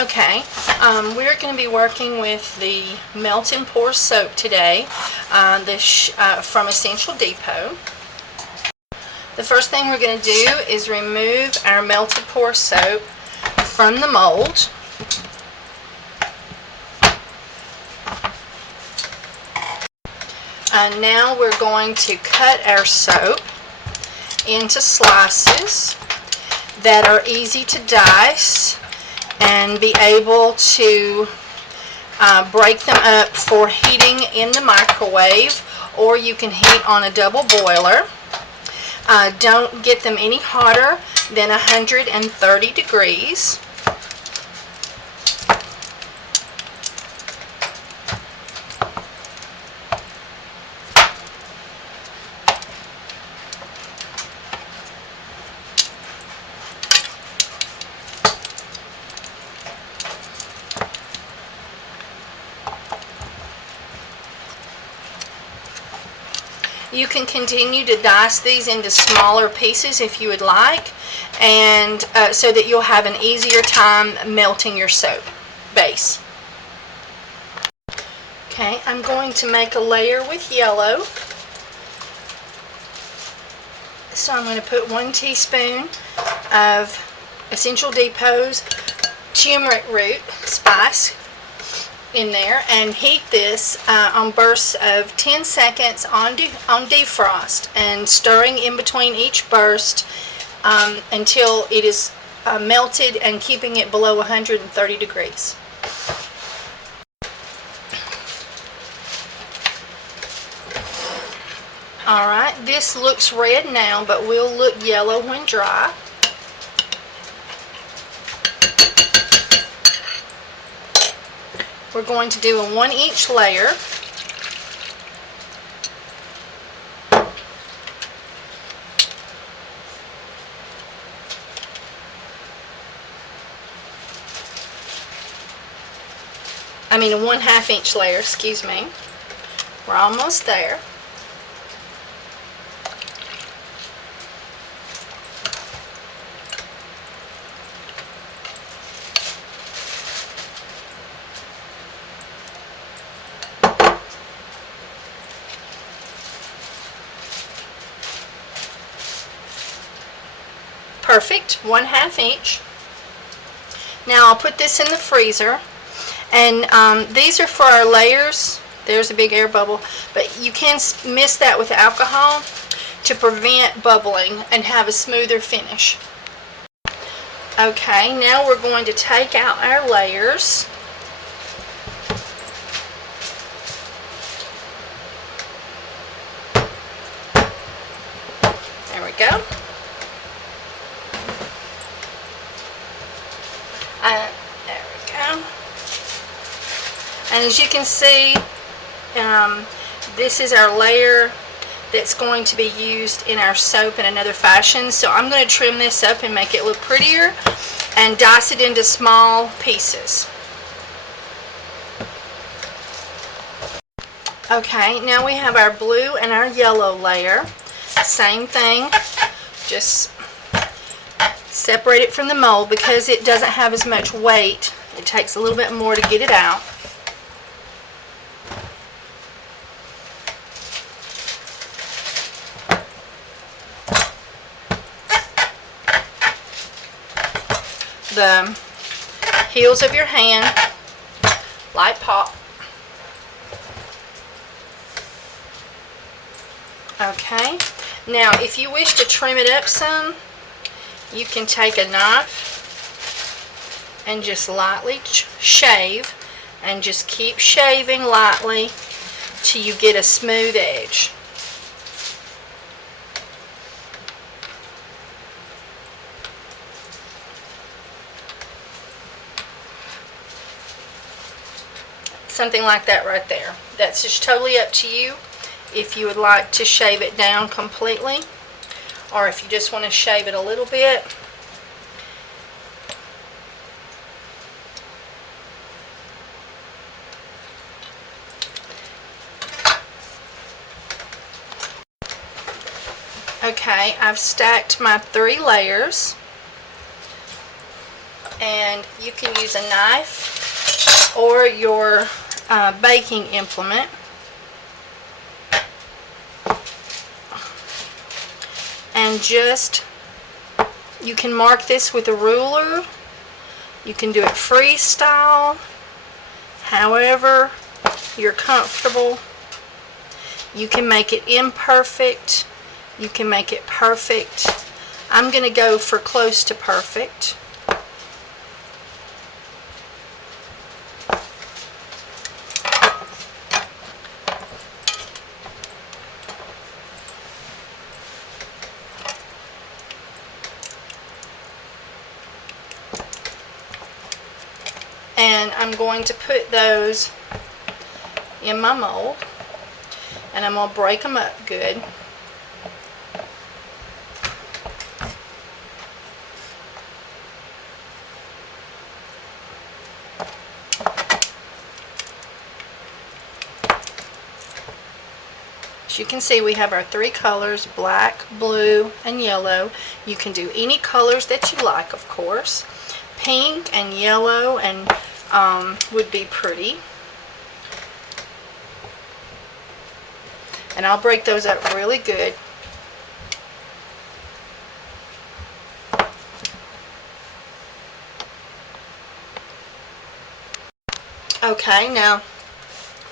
Okay, we're going to be working with the Melt and Pour soap today from Essential Depot. The first thing we're going to do is remove our Melt and Pour soap from the mold. Now we're going to cut our soap into slices that are easy to dice and be able to break them up for heating in the microwave, or you can heat on a double boiler. Don't get them any hotter than 130 degrees. You can continue to dice these into smaller pieces if you would like, and so that you'll have an easier time melting your soap base. Okay, I'm going to make a layer with yellow. So I'm going to put 1 teaspoon of Essential Depot's turmeric root spice in there, and heat this on bursts of 10 seconds on defrost, and stirring in between each burst until it is melted, and keeping it below 130 degrees. Alright, this looks red now, but will look yellow when dry. We're going to do a 1 each layer. I mean a 1/2 inch layer, excuse me. We're almost there. Perfect, 1/2 inch. Now I'll put this in the freezer, and these are for our layers. There's a big air bubble, but you can mist that with alcohol to prevent bubbling and have a smoother finish. Okay, now we're going to take out our layers. There we go. There we go. And as you can see, this is our layer that's going to be used in our soap in another fashion. So I'm going to trim this up and make it look prettier and dice it into small pieces. Okay, now we have our blue and our yellow layer. Same thing, just separate it from the mold because it doesn't have as much weight. It takes a little bit more to get it out. The heels of your hand, light pop. Okay, now if you wish to trim it up some, you can take a knife and just lightly shave, and just keep shaving lightly till you get a smooth edge. Something like that right there. That's just totally up to you if you would like to shave it down completely, or if you just want to shave it a little bit. Okay, I've stacked my 3 layers. And you can use a knife or your baking implement. And just, you can mark this with a ruler. You can do it freestyle, however you're comfortable. You can make it imperfect. You can make it perfect. I'm going to go for close to perfect. And I'm going to put those in my mold, and I'm going to break them up good. As you can see, we have our three colors, black, blue, and yellow. You can do any colors that you like, of course. Pink and yellow and would be pretty. And I'll break those up really good. Okay, now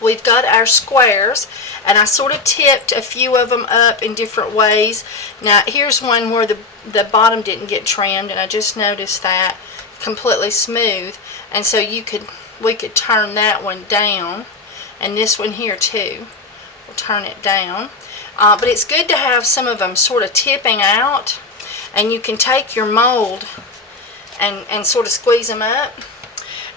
we've got our squares, and I sort of tipped a few of them up in different ways. Now here's one where the bottom didn't get trimmed, and I just noticed that completely smooth, and so we could turn that one down, and this one here too, we'll turn it down. But it's good to have some of them sort of tipping out, and you can take your mold and sort of squeeze them up.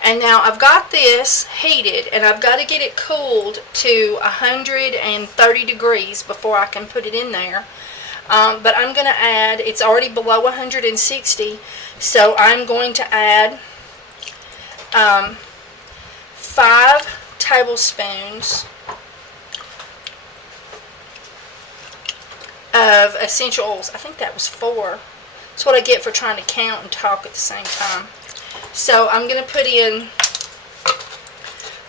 And now I've got this heated, and I've got to get it cooled to 130 degrees before I can put it in there. But I'm going to add, it's already below 160, so I'm going to add 5 tablespoons of essential oils. I think that was 4. That's what I get for trying to count and talk at the same time. So I'm going to put in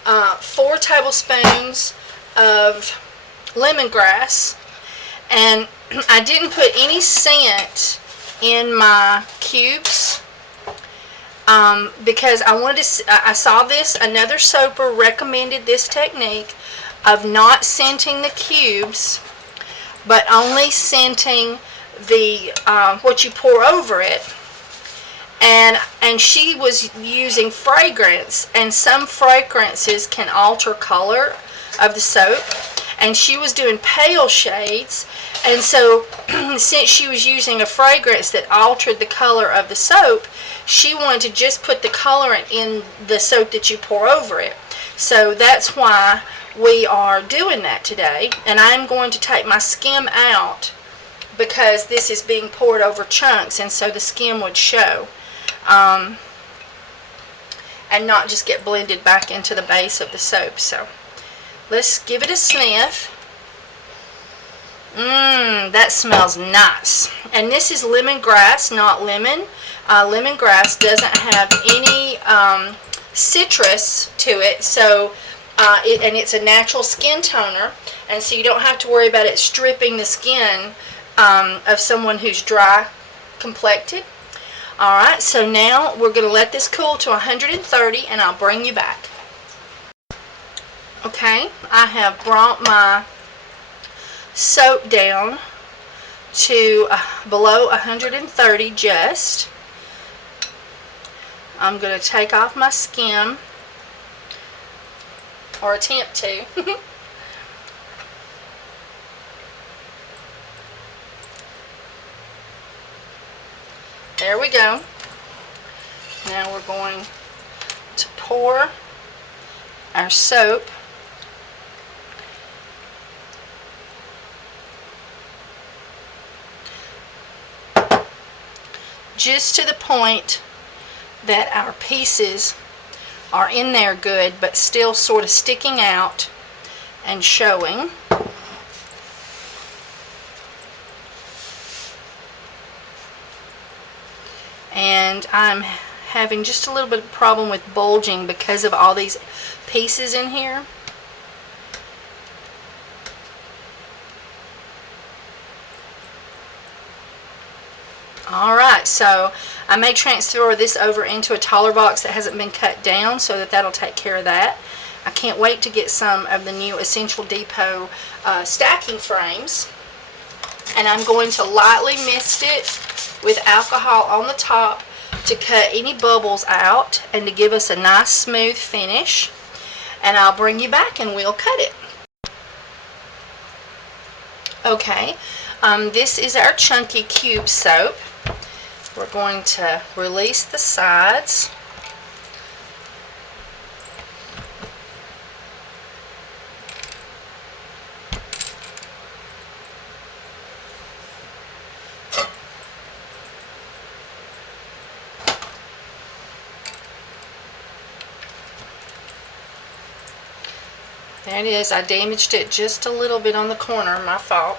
4 tablespoons of lemongrass, and I didn't put any scent in my cubes because I wanted to. I saw this, another soaper recommended this technique of not scenting the cubes, but only scenting the what you pour over it. And she was using fragrance, and some fragrances can alter color of the soap, and she was doing pale shades, and so since she was using a fragrance that altered the color of the soap, she wanted to just put the colorant in the soap that you pour over it. So that's why we are doing that today, and I'm going to take my skim out because this is being poured over chunks, and so the skim would show. And not just get blended back into the base of the soap. So let's give it a sniff. That smells nice. And this is lemongrass, not lemon. Lemongrass doesn't have any citrus to it, so and it's a natural skin toner, and so you don't have to worry about it stripping the skin of someone who's dry complected. Alright, so now we're going to let this cool to 130, and I'll bring you back. Okay, I have brought my soap down to below 130 just. I'm going to take off my skim, or attempt to. There we go. Now we're going to pour our soap just to the point that our pieces are in there good, but still sort of sticking out and showing. And I'm having just a little bit of problem with bulging because of all these pieces in here. Alright, so I may transfer this over into a taller box that hasn't been cut down so that that'll take care of that. I can't wait to get some of the new Essential Depot stacking frames. And I'm going to lightly mist it with alcohol on the top to cut any bubbles out and to give us a nice smooth finish. And I'll bring you back and we'll cut it. Okay, this is our chunky cube soap. We're going to release the sides. There it is. I damaged it just a little bit on the corner, my fault.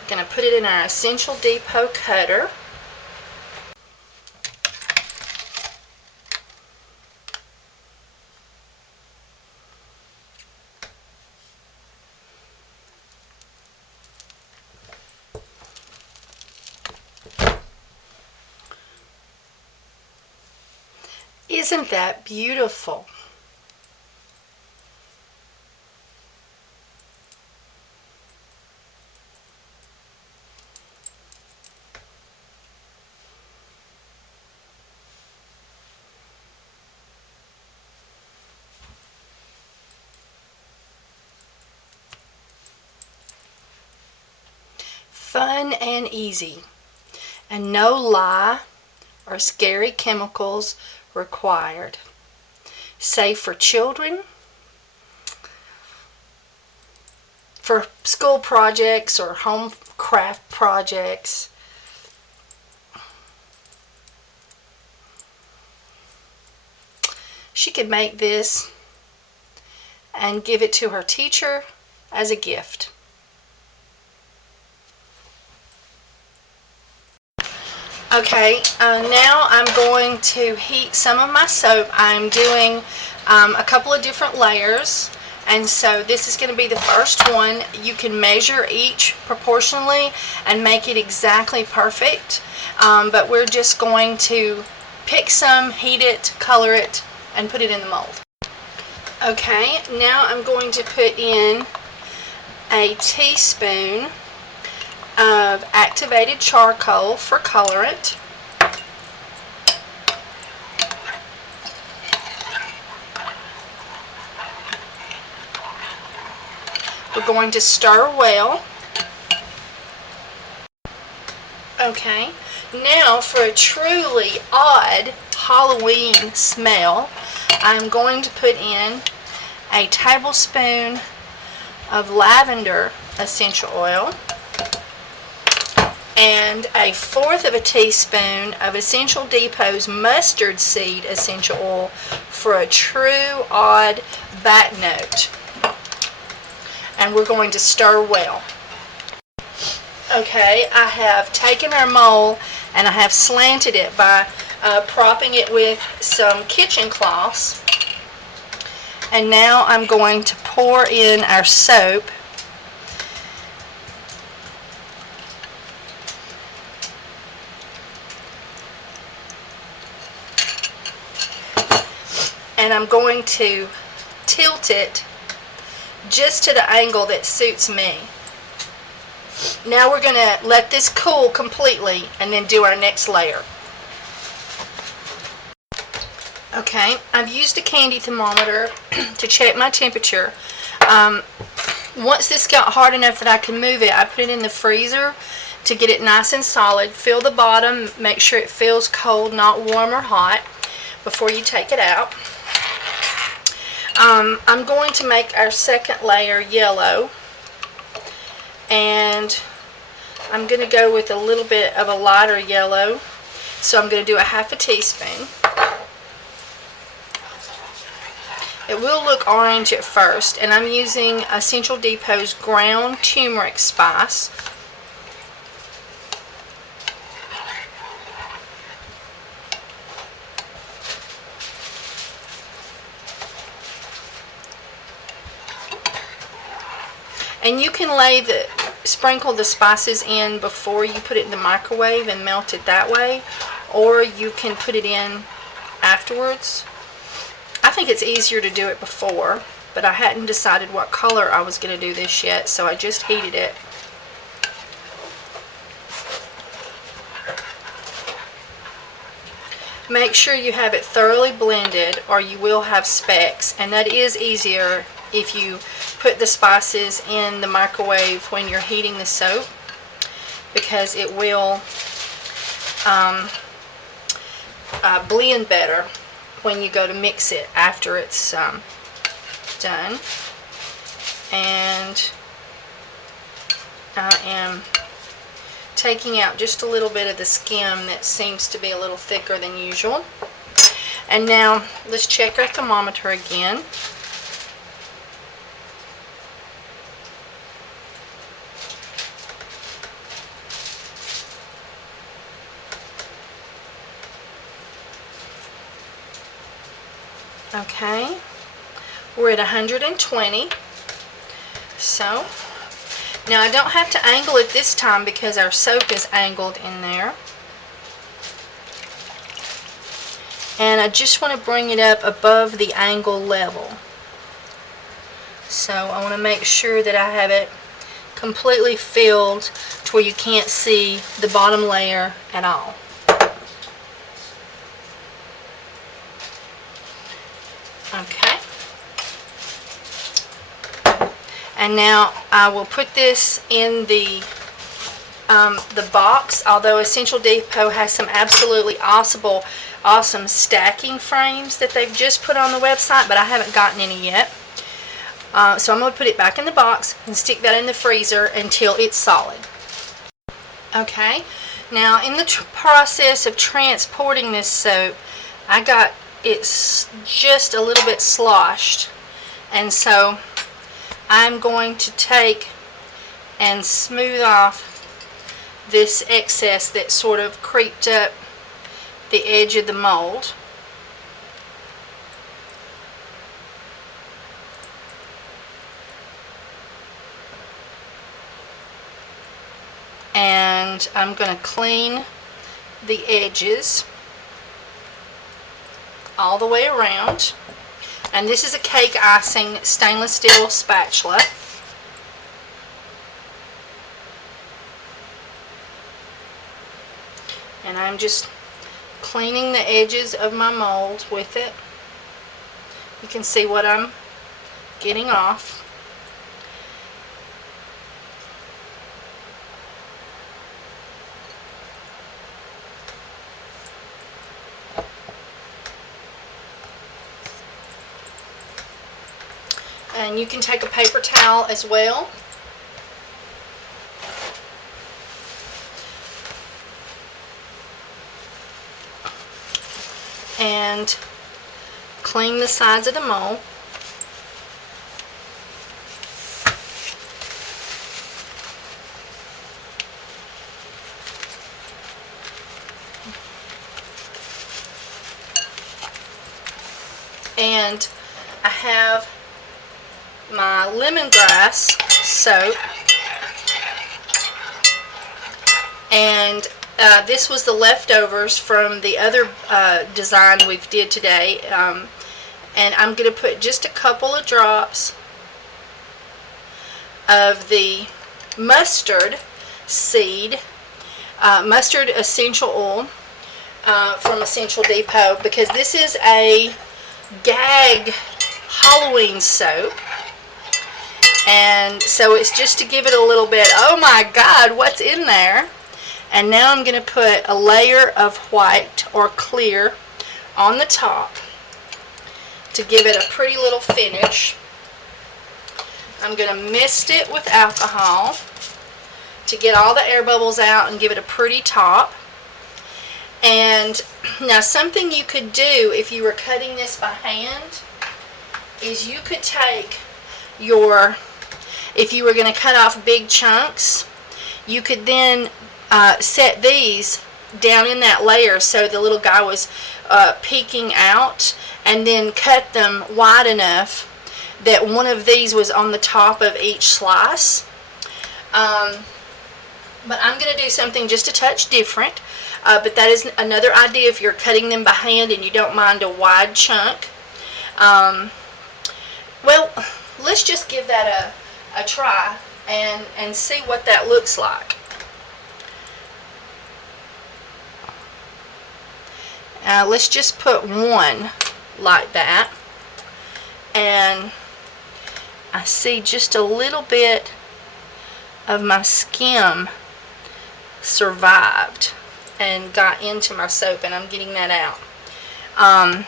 I'm going to put it in our Essential Depot cutter. Isn't that beautiful? Fun and easy, and no lye or scary chemicals required. Safe for children, for school projects or home craft projects. She could make this and give it to her teacher as a gift. Okay, now I'm going to heat some of my soap. I'm doing a couple of different layers, and so this is going to be the first one. You can measure each proportionally and make it exactly perfect, but we're just going to pick some, heat it, color it, and put it in the mold. Okay, now I'm going to put in a teaspoon of activated charcoal for colorant. We're going to stir well. Okay, now for a truly odd Halloween smell, I'm going to put in a tablespoon of lavender essential oil and a fourth of a teaspoon of Essential Depot's mustard seed essential oil for a true odd back note. And we're going to stir well. Okay, I have taken our mold and I have slanted it by propping it with some kitchen cloths. And now I'm going to pour in our soap. And I'm going to tilt it just to the angle that suits me. Now we're going to let this cool completely and then do our next layer. Okay, I've used a candy thermometer to check my temperature. Once this got hard enough that I can move it, I put it in the freezer to get it nice and solid. Fill the bottom, make sure it feels cold, not warm or hot, before you take it out. I'm going to make our second layer yellow, and I'm going to go with a little bit of a lighter yellow, so I'm going to do a half a teaspoon. It will look orange at first, and I'm using Essential Depot's ground turmeric spice. And you can sprinkle the spices in before you put it in the microwave and melt it that way, or you can put it in afterwards. I think it's easier to do it before, but I hadn't decided what color I was going to do this yet, so I just heated it. Make sure you have it thoroughly blended or you will have specks, and that is easier if you put the spices in the microwave when you're heating the soap, because it will blend better when you go to mix it after it's done. And I am taking out just a little bit of the skim that seems to be a little thicker than usual. And now let's check our thermometer again. Okay, we're at 120. So now I don't have to angle it this time because our soap is angled in there. And I just want to bring it up above the angle level. So I want to make sure that I have it completely filled to where you can't see the bottom layer at all. Okay. And now I will put this in the box, although Essential Depot has some absolutely awesome stacking frames that they've just put on the website, but I haven't gotten any yet. So I'm going to put it back in the box and stick that in the freezer until it's solid. Okay, now in the process of transporting this soap, I got it just a little bit sloshed, and so I'm going to take and smooth off this excess that sort of creeped up the edge of the mold. And I'm going to clean the edges all the way around. And this is a cake icing stainless steel spatula. And I'm just cleaning the edges of my mold with it. You can see what I'm getting off. And you can take a paper towel as well. And clean the sides of the mold. And I have my lemongrass soap, and this was the leftovers from the other design we did today, and I'm going to put just a couple of drops of the mustard seed, mustard essential oil from Essential Depot, because this is a gag Halloween soap. And so it's just to give it a little bit, oh my God, what's in there? And now I'm going to put a layer of white or clear on the top to give it a pretty little finish. I'm going to mist it with alcohol to get all the air bubbles out and give it a pretty top. And now something you could do if you were cutting this by hand is you could take your, if you were going to cut off big chunks, you could then set these down in that layer so the little guy was peeking out, and then cut them wide enough that one of these was on the top of each slice, But I'm going to do something just a touch different. But that is another idea if you're cutting them by hand and you don't mind a wide chunk. Well, let's just give that a try and see what that looks like. Let's just put one like that. And I see just a little bit of my skim survived and got into my soap, and I'm getting that out.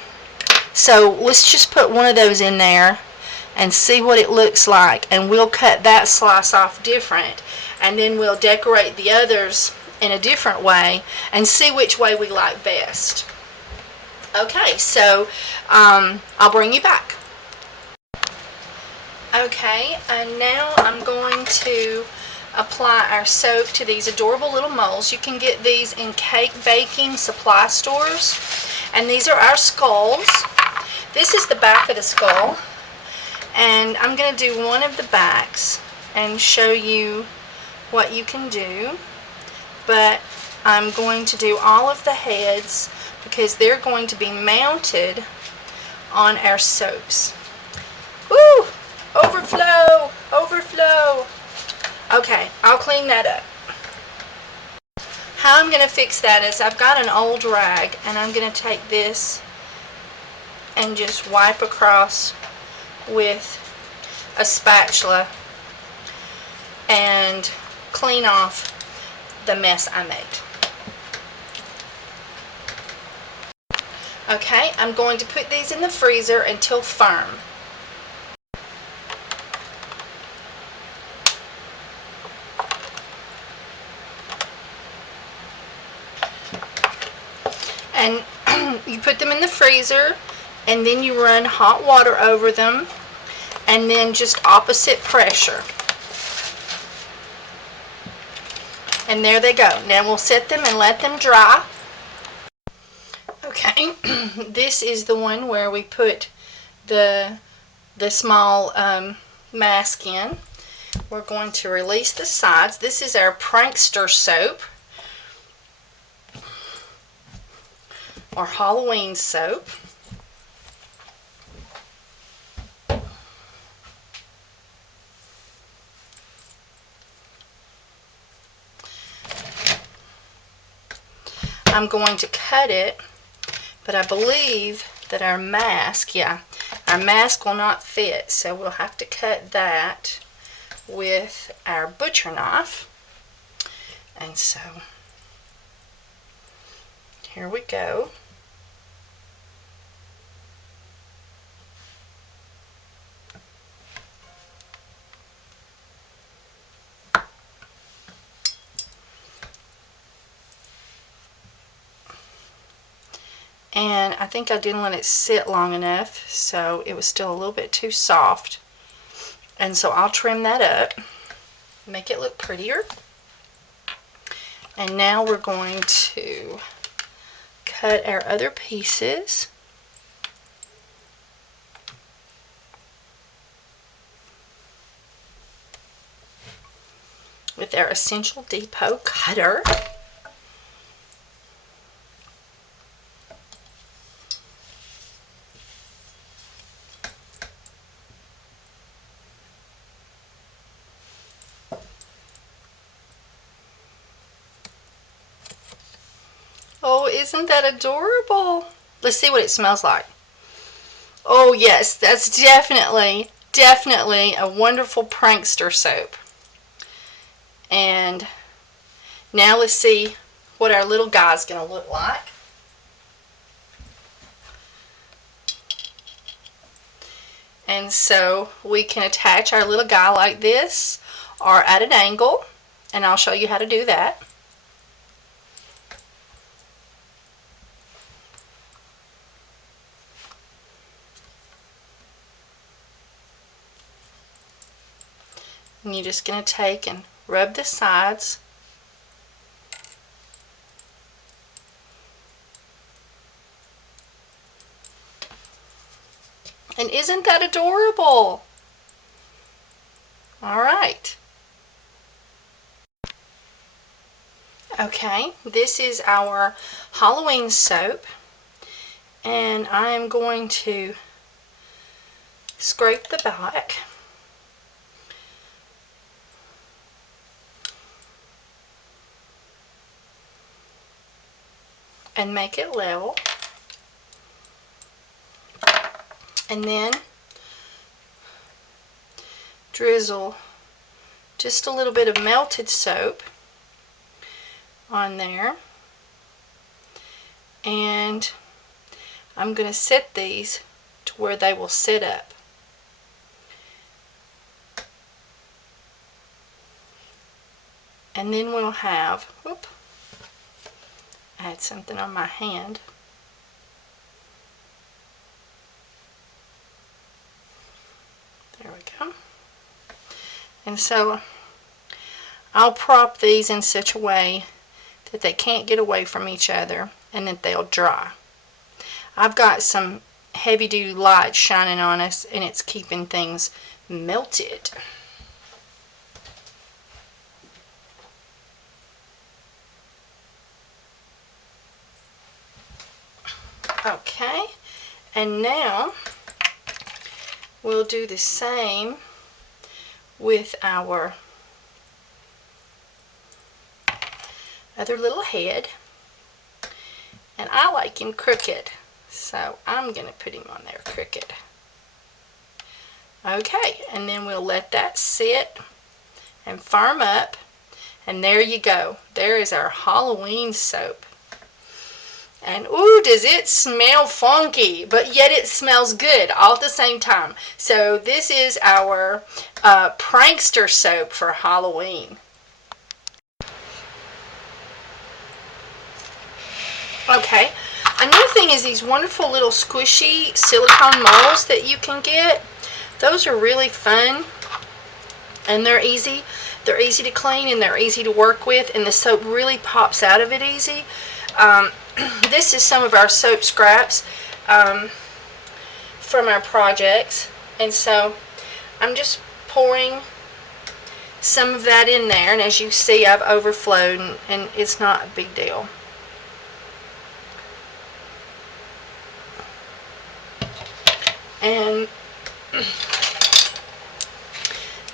So let's just put one of those in there and see what it looks like, and we'll cut that slice off different, and then we'll decorate the others in a different way and see which way we like best. Okay, so I'll bring you back. Okay, and now I'm going to apply our soap to these adorable little molds. You can get these in cake baking supply stores, and these are our skulls. This is the back of the skull, and I'm going to do one of the backs and show you what you can do, but I'm going to do all of the heads because they're going to be mounted on our soaps. Woo! Overflow! Overflow! Okay, I'll clean that up. How I'm going to fix that is I've got an old rag, and I'm going to take this and just wipe across with a spatula and clean off the mess I made. Okay, I'm going to put these in the freezer until firm. And you put them in the freezer, and then you run hot water over them, and then just opposite pressure. And there they go. Now we'll set them and let them dry. Okay, this is the one where we put the small mask in. We're going to release the sides. This is our prankster soap, or Halloween soap. I'm going to cut it, but I believe that our mask, our mask will not fit, so we'll have to cut that with our butcher knife. And so here we go. And I think I didn't let it sit long enough, so it was still a little bit too soft. And so I'll trim that up, make it look prettier. And now we're going to cut our other pieces. With our Essential Depot cutter. Oh, isn't that adorable? Let's see what it smells like. Oh yes, that's definitely a wonderful prankster soap. And now let's see what our little guy's going to look like. And so we can attach our little guy like this or at an angle, and I'll show you how to do that. And you're just going to take and rub the sides. And isn't that adorable? All right. Okay, this is our Halloween soap, and I am going to scrape the back and make it level, and then drizzle just a little bit of melted soap on there, and I'm going to set these to where they will sit up. And then we'll have, whoop, I had something on my hand. There we go. And so I'll prop these in such a way that they can't get away from each other and that they'll dry. I've got some heavy duty light shining on us, and it's keeping things melted. Okay, and now we'll do the same with our other little head, and I like him crooked, so I'm going to put him on there crooked. Okay, and then we'll let that sit and firm up, and there you go. There is our Halloween soap. And ooh, does it smell funky, but yet it smells good all at the same time. So this is our prankster soap for Halloween. Okay, another thing is these wonderful little squishy silicone molds that you can get. Those are really fun, and they're easy. They're easy to clean, and they're easy to work with, and the soap really pops out of it easy. This is some of our soap scraps from our projects, and so I'm just pouring some of that in there, and as you see, I've overflowed, and it's not a big deal. And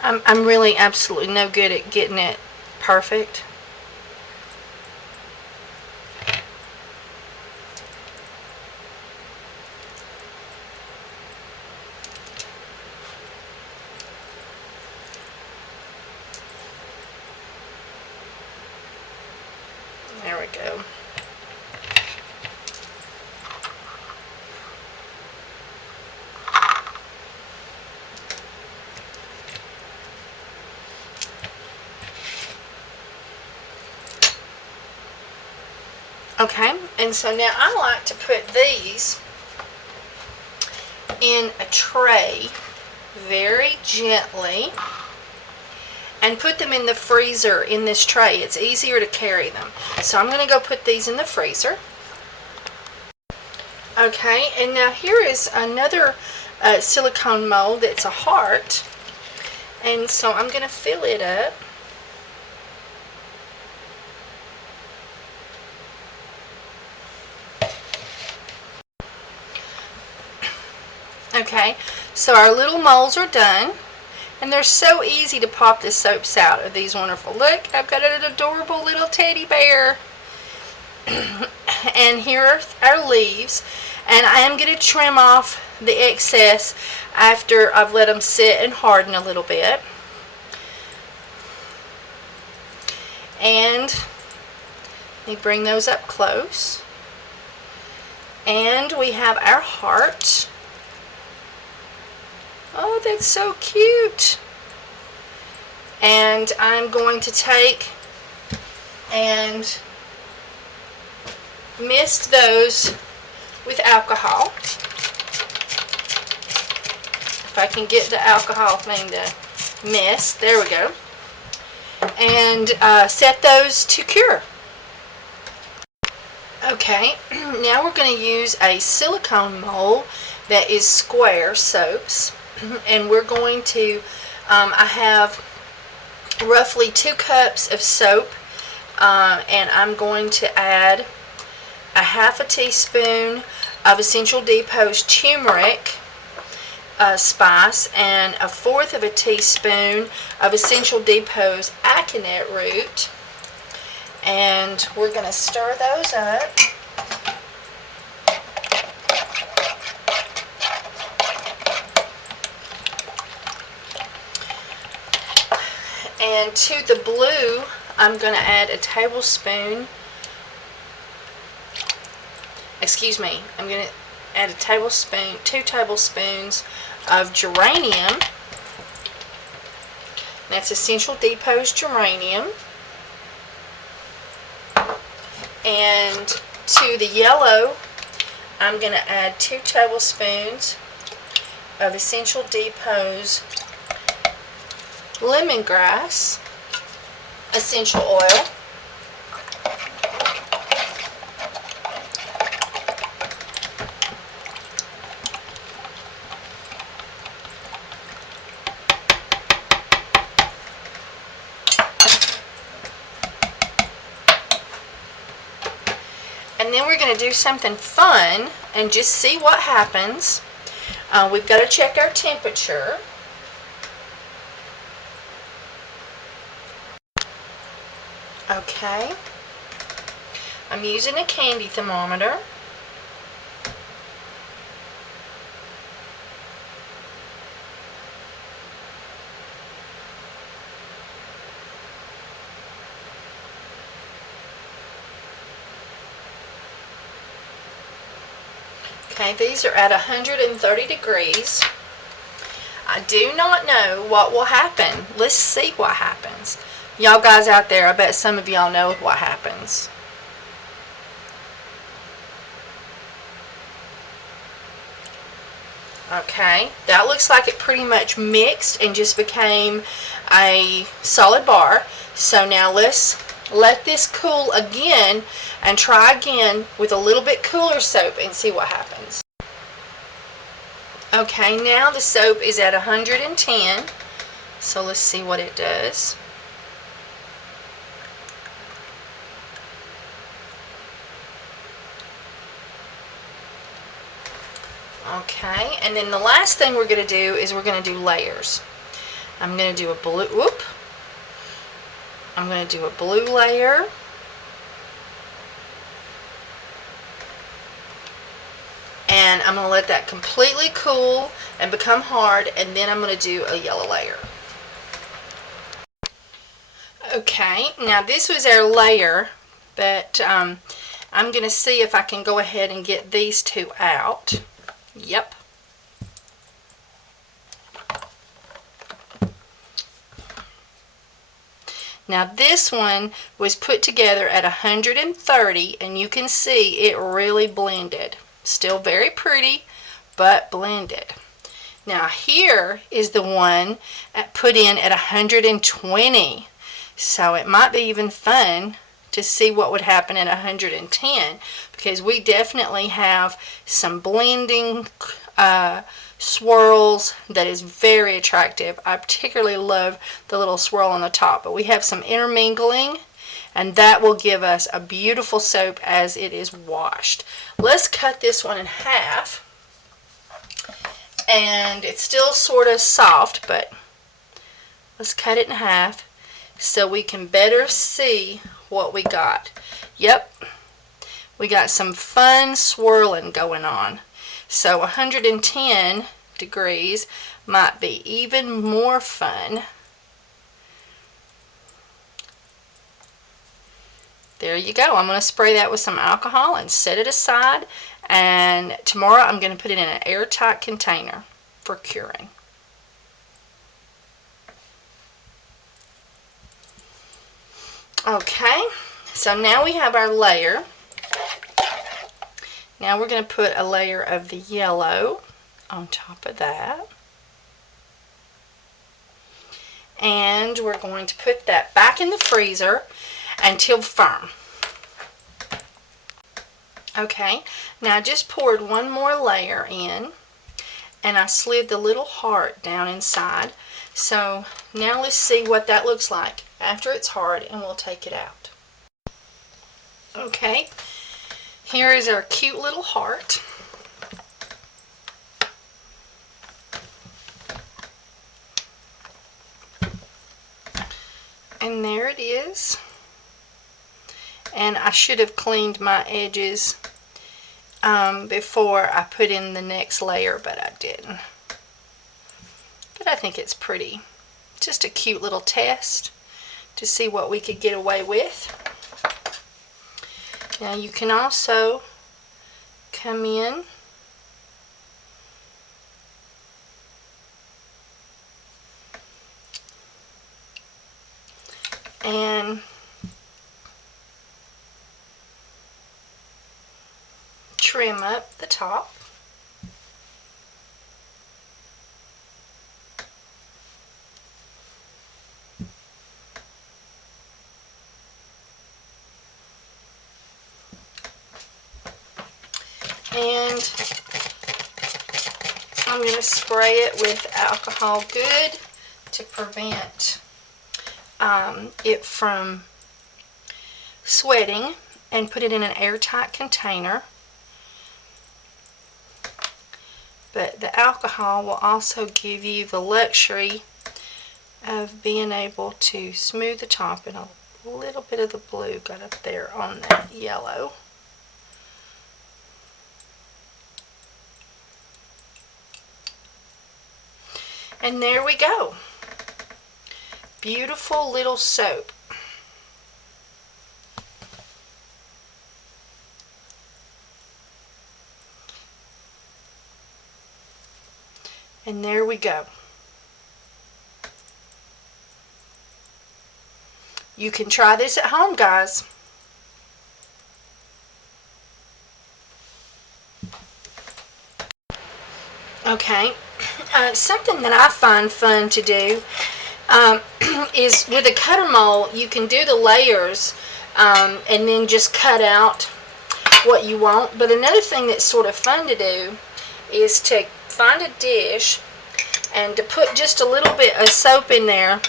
I'm really absolutely no good at getting it perfect. There we go. Okay, and so now I like to put these in a tray very gently and put them in the freezer in this tray. It's easier to carry them. So I'm going to go put these in the freezer. Okay, and now here is another silicone mold that's a heart, and so I'm going to fill it up. Okay, so our little molds are done, and they're so easy to pop the soaps out of these wonderful. Look, I've got an adorable little teddy bear. And here are our leaves, and I am going to trim off the excess after I've let them sit and harden a little bit. And let me bring those up close. And we have our heart. Oh, that's so cute. And I'm going to take and mist those with alcohol. If I can get the alcohol thing to mist. There we go. And set those to cure. Okay, now we're going to use a silicone mold that is square soaps. And we're going to, I have roughly 2 cups of soap and I'm going to add a half a teaspoon of Essential Depot's turmeric spice and a fourth of a teaspoon of Essential Depot's aconite root, and we're going to stir those up. And to the blue, I'm going to add I'm going to add a 2 tablespoons of geranium. That's Essential Depot's geranium. And to the yellow, I'm going to add 2 tablespoons of Essential Depot's lemongrass essential oil. And then we're going to do something fun and just see what happens. We've got to check our temperature. Okay. I'm using a candy thermometer. Okay, these are at 130 degrees. I do not know what will happen. Let's see what happens. Y'all guys out there, I bet some of y'all know what happens. Okay, that looks like it pretty much mixed and just became a solid bar. So now let's let this cool again and try again with a little bit cooler soap and see what happens. Okay, now the soap is at 110, so let's see what it does. Okay, and then the last thing we're going to do is we're going to do layers. I'm going to do a blue layer. And I'm going to let that completely cool and become hard, and then I'm going to do a yellow layer. Okay, now this was our layer, but I'm going to see if I can go ahead and get these two out. Yep. Now this one was put together at 130, and you can see it really blended. Still very pretty, but blended. Now here is the one put in at 120. So it might be even fun to see what would happen at 110, because we definitely have some blending swirls that is very attractive. I particularly love the little swirl on the top, but we have some intermingling, and that will give us a beautiful soap as it is washed. Let's cut this one in half, and it's still sort of soft, but let's cut it in half so we can better see what we got. Yep, we got some fun swirling going on. So 110 degrees might be even more fun. There you go. I'm going to spray that with some alcohol and set it aside, and tomorrow I'm going to put it in an airtight container for curing. Okay, so now we have our layer. Now we're going to put a layer of the yellow on top of that. And we're going to put that back in the freezer until firm. Okay, now I just poured one more layer in, and I slid the little heart down inside. So now let's see what that looks like after it's hard, and we'll take it out. Okay, here is our cute little heart. And there it is. And I should have cleaned my edges before I put in the next layer, but I didn't. But I think it's pretty. Just a cute little test to see what we could get away with. Now you can also come in and trim up the top. And I'm going to spray it with alcohol good to prevent it from sweating, and put it in an airtight container. But the alcohol will also give you the luxury of being able to smooth the top, and a little bit of the blue got up there on that yellow. And there we go. Beautiful little soap. And there we go. You can try this at home, guys. Okay, something that I find fun to do is with a cutter mold, you can do the layers and then just cut out what you want. But another thing that's sort of fun to do is to find a dish and to put just a little bit of soap in there,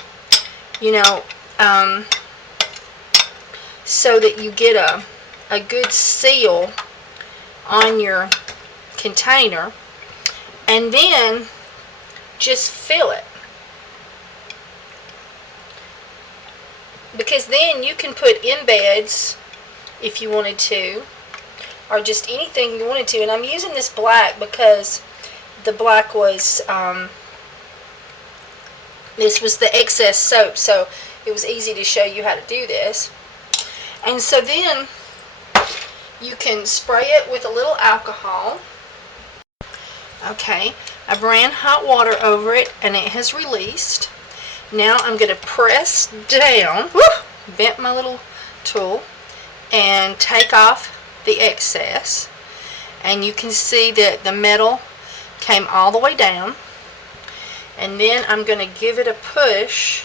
you know, so that you get a good seal on your container, and then just fill it. Because then you can put embeds if you wanted to, or just anything you wanted to. And I'm using this black because the black was, this was the excess soap, so it was easy to show you how to do this. And so then you can spray it with a little alcohol. Okay, I've ran hot water over it and it has released. Now I'm going to press down, bent my little tool, and take off the excess. And you can see that the metal came all the way down. And then I'm going to give it a push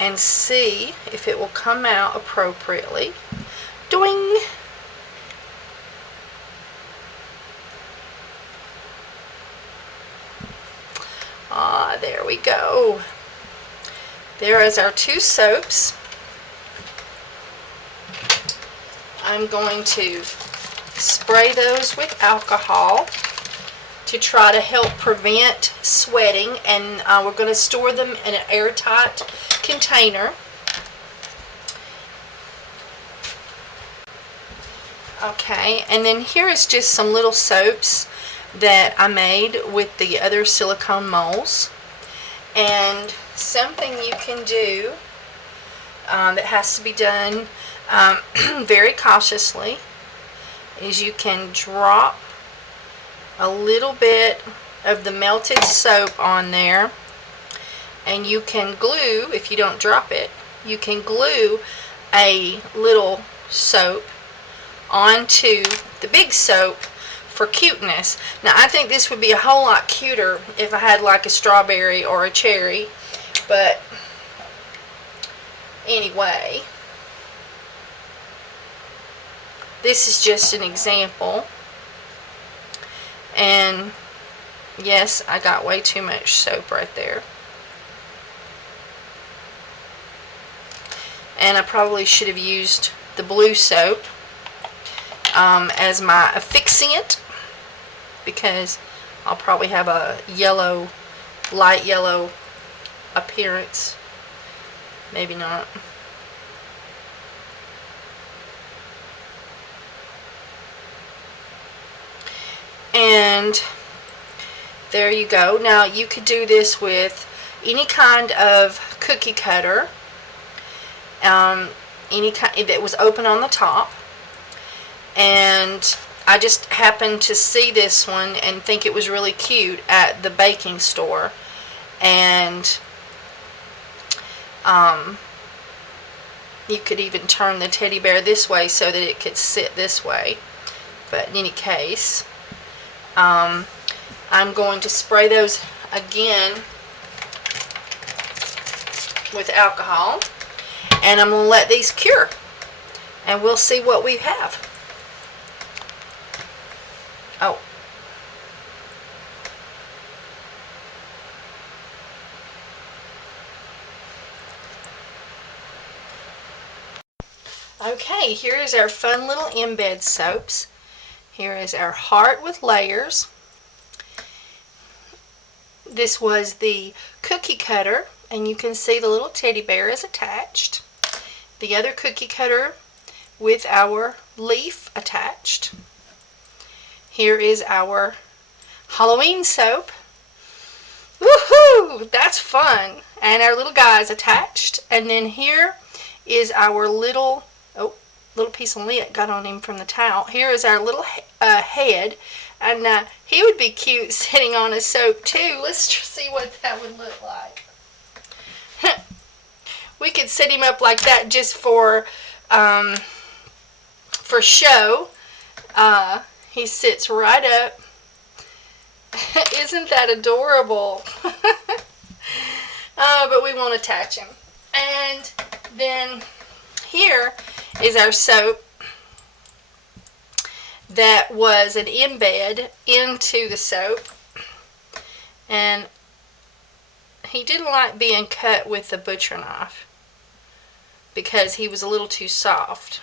and see if it will come out appropriately. Doing! There we go. There is our two soaps. I'm going to spray those with alcohol to try to help prevent sweating, and we're going to store them in an airtight container. Okay, and then here is just some little soaps that I made with the other silicone molds. And something you can do that has to be done very cautiously is you can drop a little bit of the melted soap on there, and you can glue, if you don't drop it, you can glue a little soap onto the big soap for cuteness. Now I think this would be a whole lot cuter if I had like a strawberry or a cherry, but anyway, this is just an example. And yes, I got way too much soap right there, and I probably should have used the blue soap as my affixiant, because I'll probably have a yellow, light yellow appearance. Maybe not. And there you go. Now you could do this with any kind of cookie cutter, any kind that was open on the top. And I just happened to see this one and think it was really cute at the baking store. And you could even turn the teddy bear this way so that it could sit this way. But in any case, I'm going to spray those again with alcohol, and I'm going to let these cure, and we'll see what we have. Oh. Okay, here is our fun little embed soaps. Here is our heart with layers. This was the cookie cutter, and you can see the little teddy bear is attached. The other cookie cutter with our leaf attached. Here is our Halloween soap. Woohoo! That's fun! And our little guys attached. And then here is our little piece of lint got on him from the towel. Here is our little head, and he would be cute sitting on a soap too. Let's see what that would look like. We could set him up like that just for show. He sits right up. Isn't that adorable? But we won't attach him. And then here is our soap that was an embed into the soap, and he didn't like being cut with the butcher knife because he was a little too soft.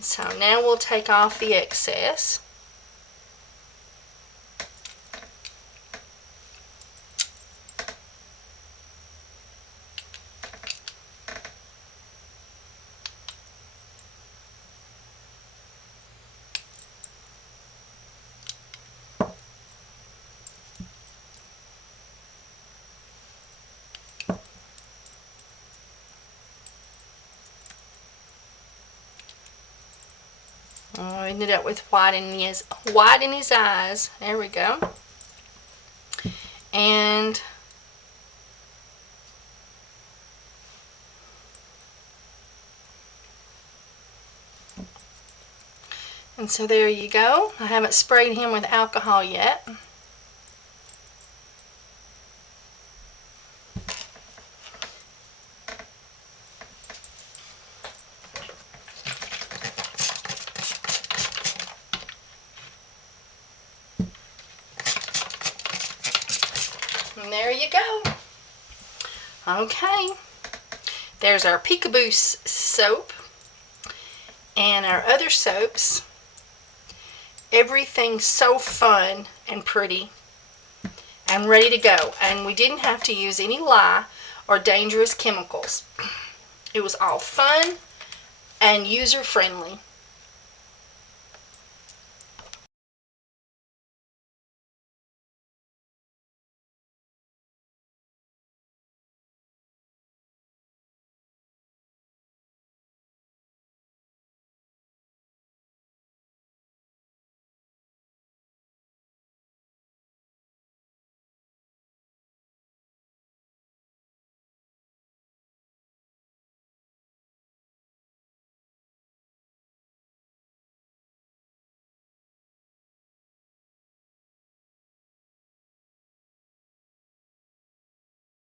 So now we'll take off the excess. Oh, ended up with white in his eyes. There we go. And so there you go. I haven't sprayed him with alcohol yet. And there you go. Okay. There's our Peekaboo soap and our other soaps. Everything's so fun and pretty and ready to go. And we didn't have to use any lye or dangerous chemicals. It was all fun and user friendly.